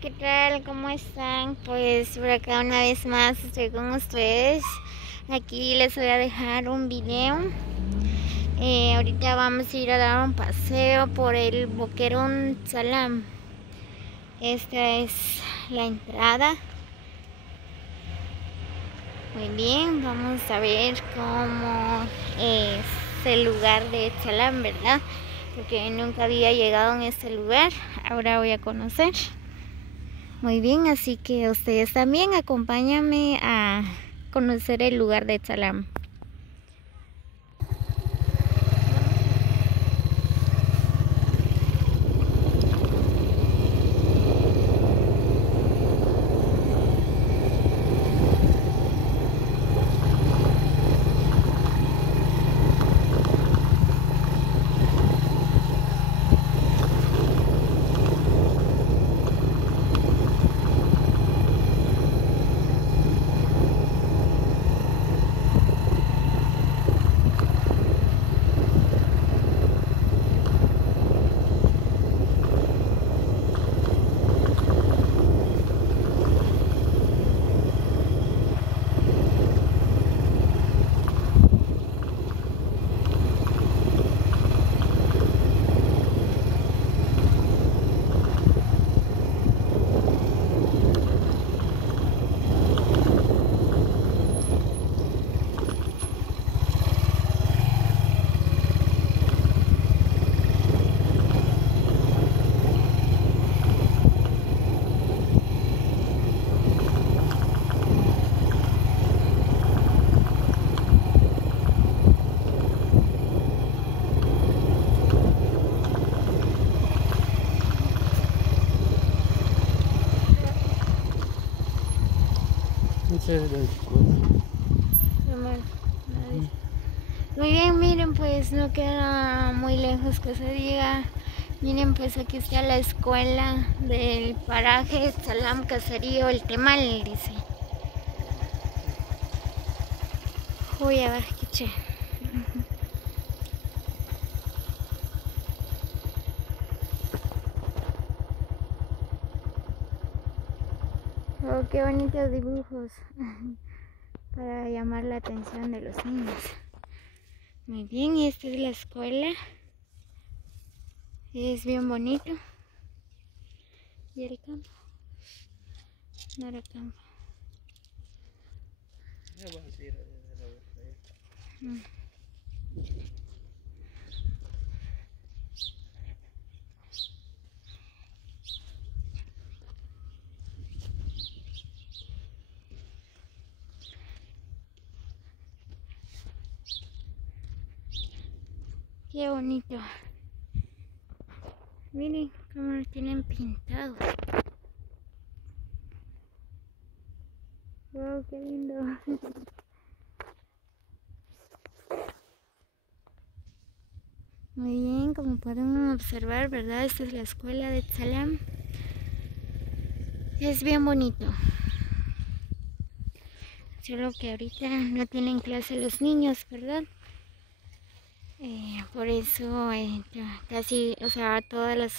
¿qué tal? ¿Cómo están? Pues por acá una vez más estoy con ustedes. Aquí les voy a dejar un video. Ahorita vamos a ir a dar un paseo por el Boquerón Salam. Esta es la entrada. Muy bien, vamos a ver cómo es el lugar de Salam, ¿verdad? Porque nunca había llegado en este lugar. Ahora voy a conocer. Muy bien, así que ustedes también acompáñenme a conocer el lugar de Salam. Muy bien, miren, pues no queda muy lejos que se diga. Miren, pues aquí está la escuela del paraje Salam Caserío El Temal, dice. Voy a ver qué che. Oh, qué bonitos dibujos para llamar la atención de los niños. Muy bien, y esta es la escuela. Es bien bonito. Y el campo. No era campo. Qué bonito. Miren cómo lo tienen pintado. Wow, qué lindo. Muy bien, como pueden observar, ¿verdad? Esta es la escuela de Salam. Es bien bonito. Solo que ahorita no tienen clase los niños, ¿verdad? Por eso casi, o sea, todas las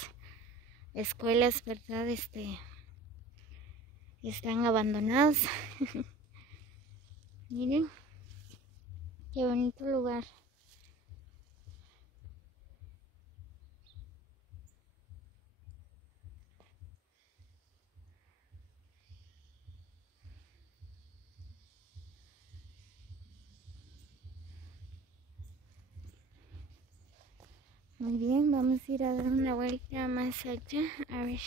escuelas, ¿verdad? Están abandonadas. Miren, qué bonito lugar. Muy bien, vamos a ir a dar una vuelta más allá, a ver.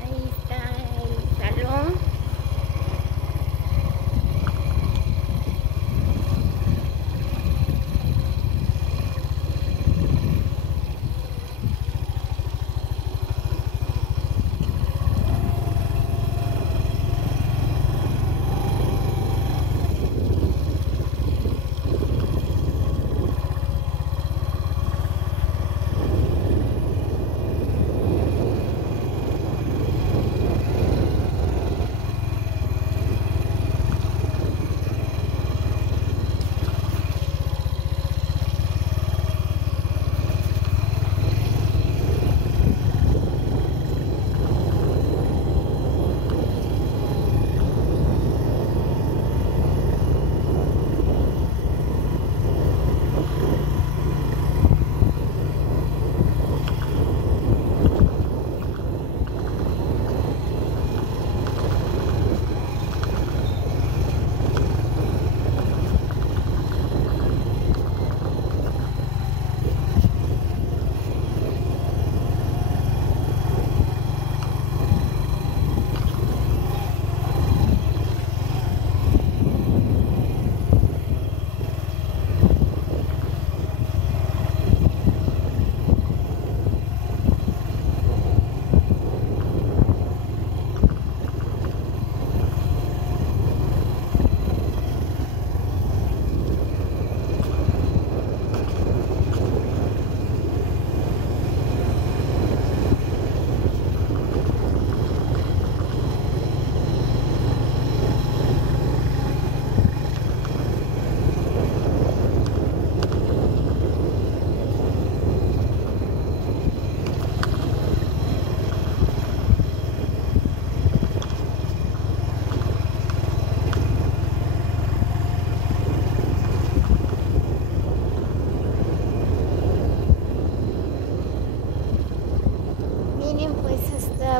Ahí está el salón.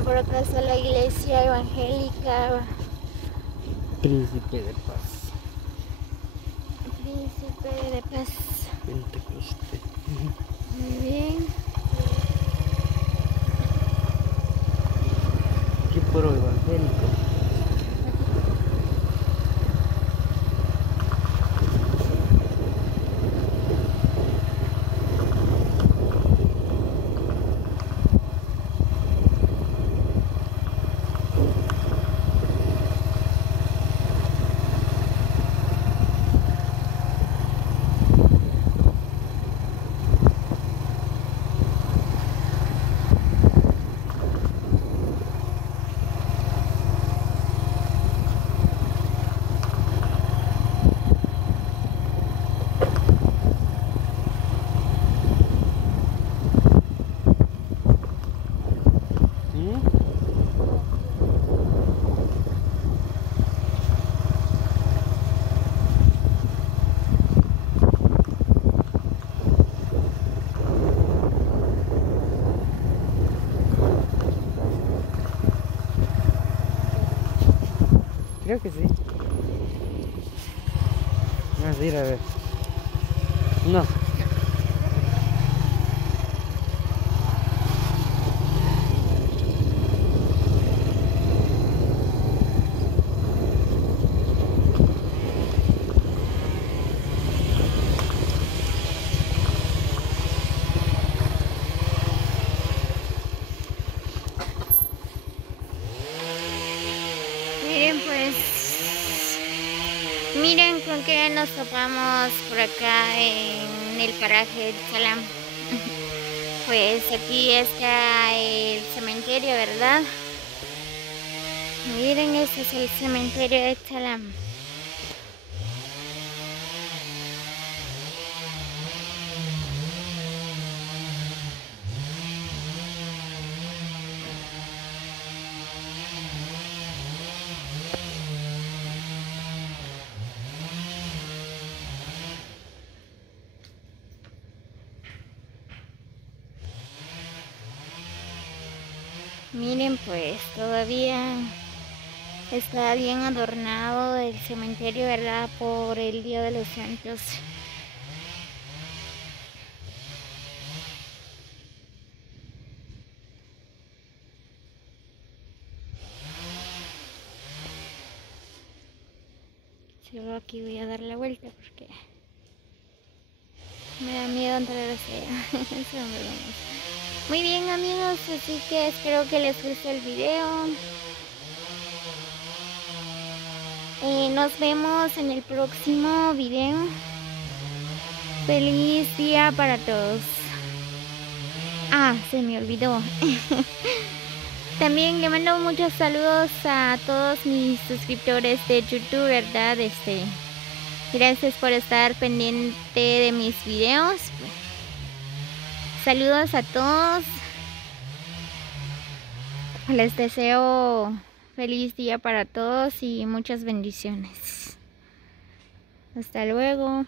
por acá está la iglesia evangélica Príncipe de Paz. Príncipe de Paz. Pentecoste. Muy bien. Qué puro evangélico. Creo que sí. Vamos a ir a ver. No. Miren pues, miren con qué nos topamos por acá en el paraje de Salam. Pues aquí está el cementerio, ¿verdad? Miren, este es el cementerio de Salam. Miren pues, todavía está bien adornado el cementerio, ¿verdad? Por el Día de los Santos. Yo aquí voy a dar la vuelta porque me da miedo entrar hacia allá. Eso no me vamos. Muy bien amigos, así que espero que les guste el video. Nos vemos en el próximo video. Feliz día para todos. Ah, se me olvidó. También le mando muchos saludos a todos mis suscriptores de YouTube, ¿verdad? Gracias por estar pendiente de mis videos. Saludos a todos. Les deseo feliz día para todos y muchas bendiciones. Hasta luego.